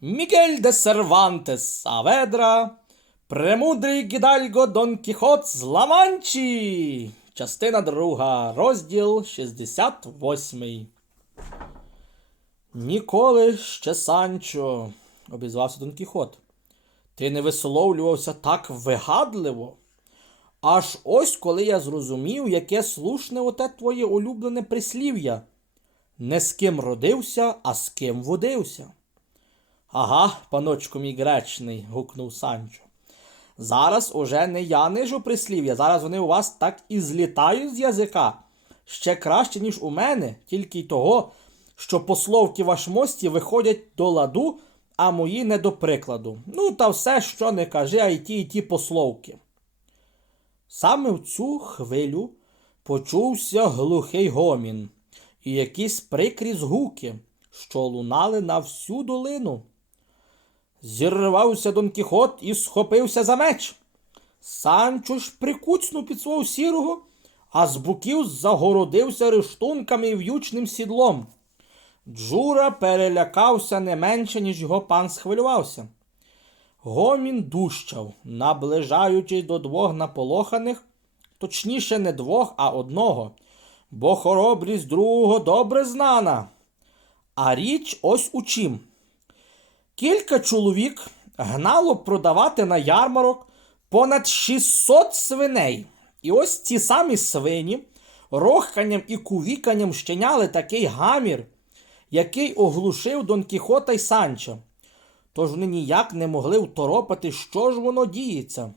Мігель де Сервантес Саведра, Премудрий Гідальго Дон Кіхот з Ламанчі. Частина друга, розділ 68. Ніколи ще Санчо, обізвався Дон Кіхот. Ти не висловлювався так вигадливо. Аж ось коли я зрозумів, яке слушне оте твоє улюблене прислів'я. Не з ким родився, а з ким водився. Ага, паночку мій гречний, гукнув Санчо. Зараз уже не я нижу прислів'я, зараз вони у вас так і злітають з язика. Ще краще, ніж у мене, тільки й того, що пословки вашмості виходять до ладу, а мої не до прикладу. Ну, та все, що не кажи, а й ті, і ті пословки. Саме в цю хвилю почувся глухий гомін і якісь прикрі згуки, що лунали на всю долину. Зірвався Дон Кіхот і схопився за меч. Санчо ж прикуцнув під свого сірого, а з боків загородився рештунками і в'ючним сідлом. Джура перелякався не менше, ніж його пан схвилювався. Гомін дужчав, наближаючись до двох наполоханих, точніше, не двох, а одного, бо хоробрість другого добре знана. А річ ось у чим. Кілька чоловік гнало продавати на ярмарок понад 600 свиней. І ось ці самі свині рохканням і кувіканням щеняли такий гамір, який оглушив Дон Кіхота й Санчо. Тож вони ніяк не могли второпати, що ж воно діється.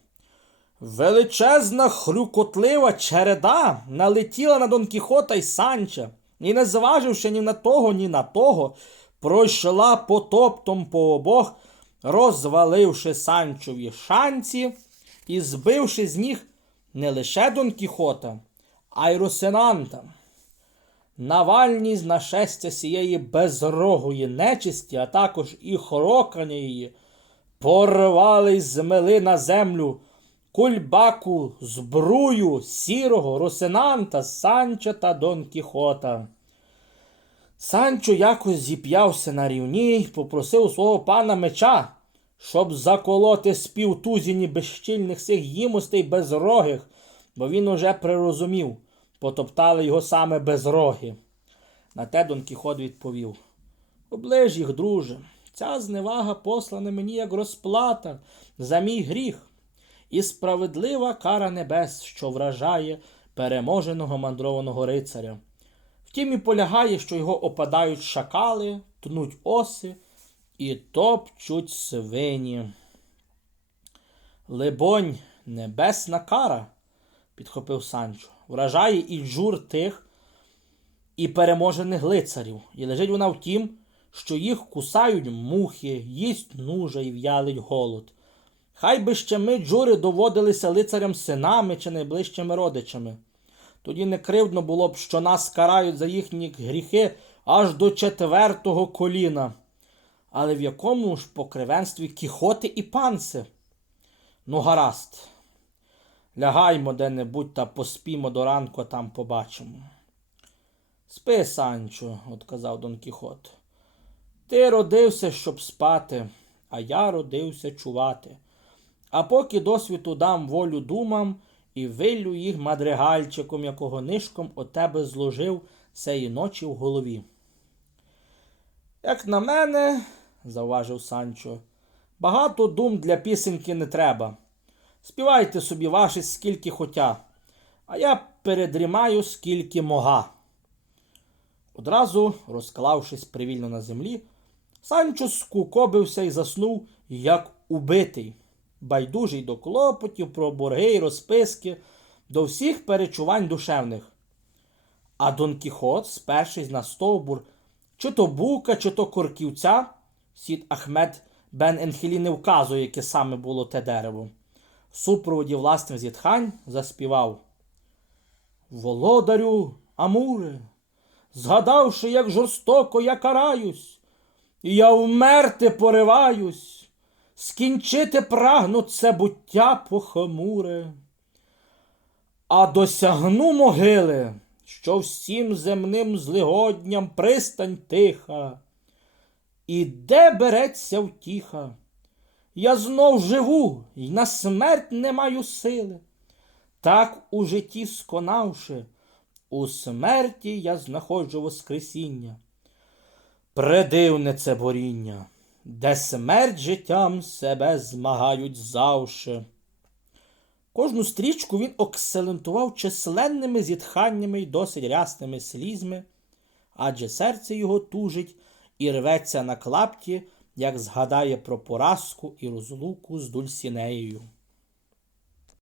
Величезна хрюкотлива череда налетіла на Дон Кіхота й Санча, і, не зваживши ні на того, ні на того, пройшла потоптом по обох, розваливши Санчові шанці і збивши з ніг не лише Дон Кіхота, а й Росинанта. Навальність нашестя сієї безрогої нечисті, а також і хорокання її, порвали й змели на землю кульбаку, збрую, сірого, росинанта, Санча та Дон Кіхота. Санчо якось зіп'явся на рівні й попросив свого пана меча, щоб заколоти співтузіні безщільних сих їмостей безрогих, бо він уже прирозумів, потоптали його саме безроги. На те Дон Кіхот відповів Оближ їх, друже, ця зневага послана мені як розплата за мій гріх, і справедлива кара небес, що вражає переможеного мандрованого рицаря. Втім і полягає, що його опадають шакали, тнуть оси і топчуть свині. Либонь, небесна кара, підхопив Санчо, вражає і джур тих, і переможених лицарів. І лежить вона в тім, що їх кусають мухи, їсть нужа і в'ялить голод. Хай би ще ми, джури, доводилися лицарям синами чи найближчими родичами. Тоді не кривдно було б, що нас карають за їхні гріхи аж до четвертого коліна. Але в якому ж покривенстві кіхоти і панси? Ну, гаразд. Лягаймо де-небудь та поспімо до ранку, там побачимо. Спи, Санчо, отказав Дон Кіхот. Ти родився, щоб спати, а я родився чувати. А поки досвіду дам волю думам і виллю їх мадригальчиком, якого нишком о тебе зложив сеї ночі в голові. Як на мене, завважив Санчо, багато дум для пісеньки не треба. Співайте собі ваші скільки хотя, а я передрімаю скільки мога. Одразу, розклавшись привільно на землі, Санчо скукобився і заснув, як убитий, байдужий до клопотів, про борги й розписки, до всіх перечувань душевних. А Дон Кіхот, спершись на стовбур, чи то бука, чи то корківця, сід Ахмед Бен Енхілі не вказує, яке саме було те дерево, в супроводі власних зітхань заспівав Володарю, Амуре, згадавши, як жорстоко я караюсь, і я вмерти пориваюсь, скінчити прагну це буття похмуре. А досягну могили, що всім земним злигодням пристань тиха. І де береться втіха? Я знов живу й на смерть не маю сили. Так у житті сконавши, у смерті я знаходжу воскресіння. Предивне це боріння, де смерть життям себе змагають завше. Кожну стрічку він окселентував численними зітханнями й досить рясними слізьми, адже серце його тужить і рветься на клапті, як згадає про поразку і розлуку з Дульсінеєю.